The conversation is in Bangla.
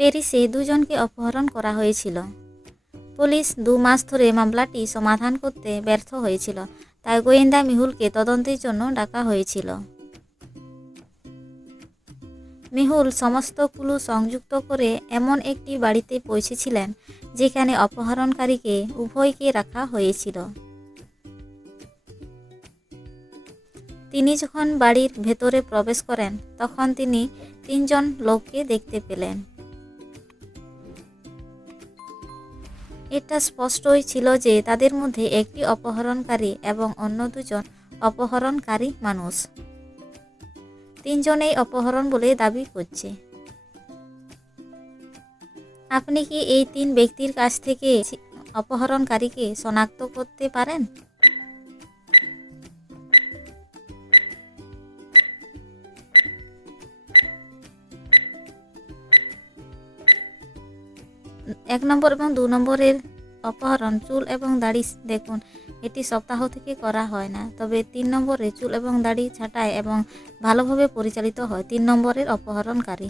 প্যারিসে দুজনকে অপহরণ করা হয়েছিল। পুলিশ দু মাস ধরে মামলাটি সমাধান করতে ব্যর্থ হয়েছিল। তাই গোয়েন্দা মিহুলকে তদন্তের জন্য ডাকা হয়েছিল। মিহুল সমস্ত কুলু সংযুক্ত করে এমন একটি বাড়িতে পৌঁছেছিলেন, যেখানে অপহরণকারীকে উভয়কে রাখা হয়েছিল। তিনি যখন বাড়ির ভেতরে প্রবেশ করেন, তখন তিনি তিনজন লোককে দেখতে পেলেন। এটা স্পষ্টই ছিল যে তাদের মধ্যে একটি অপহরণকারী এবং অন্য দুজন অপহরণকারী মানুষ। তিনজনেই অপহরণ বলে দাবি করছে। আপনি কি এই তিন ব্যক্তির কাছ থেকে অপহরণকারীকে শনাক্ত করতে পারেন? এক নম্বর এবং দু নম্বরের অপহরণ, চুল এবং দাড়ি দেখুন, এটি সপ্তাহ থেকে করা হয় না। তবে তিন নম্বরে চুল এবং দাড়ি ছাঁটাই এবং ভালোভাবে পরিচালিত হয়। তিন নম্বরের অপহরণকারী।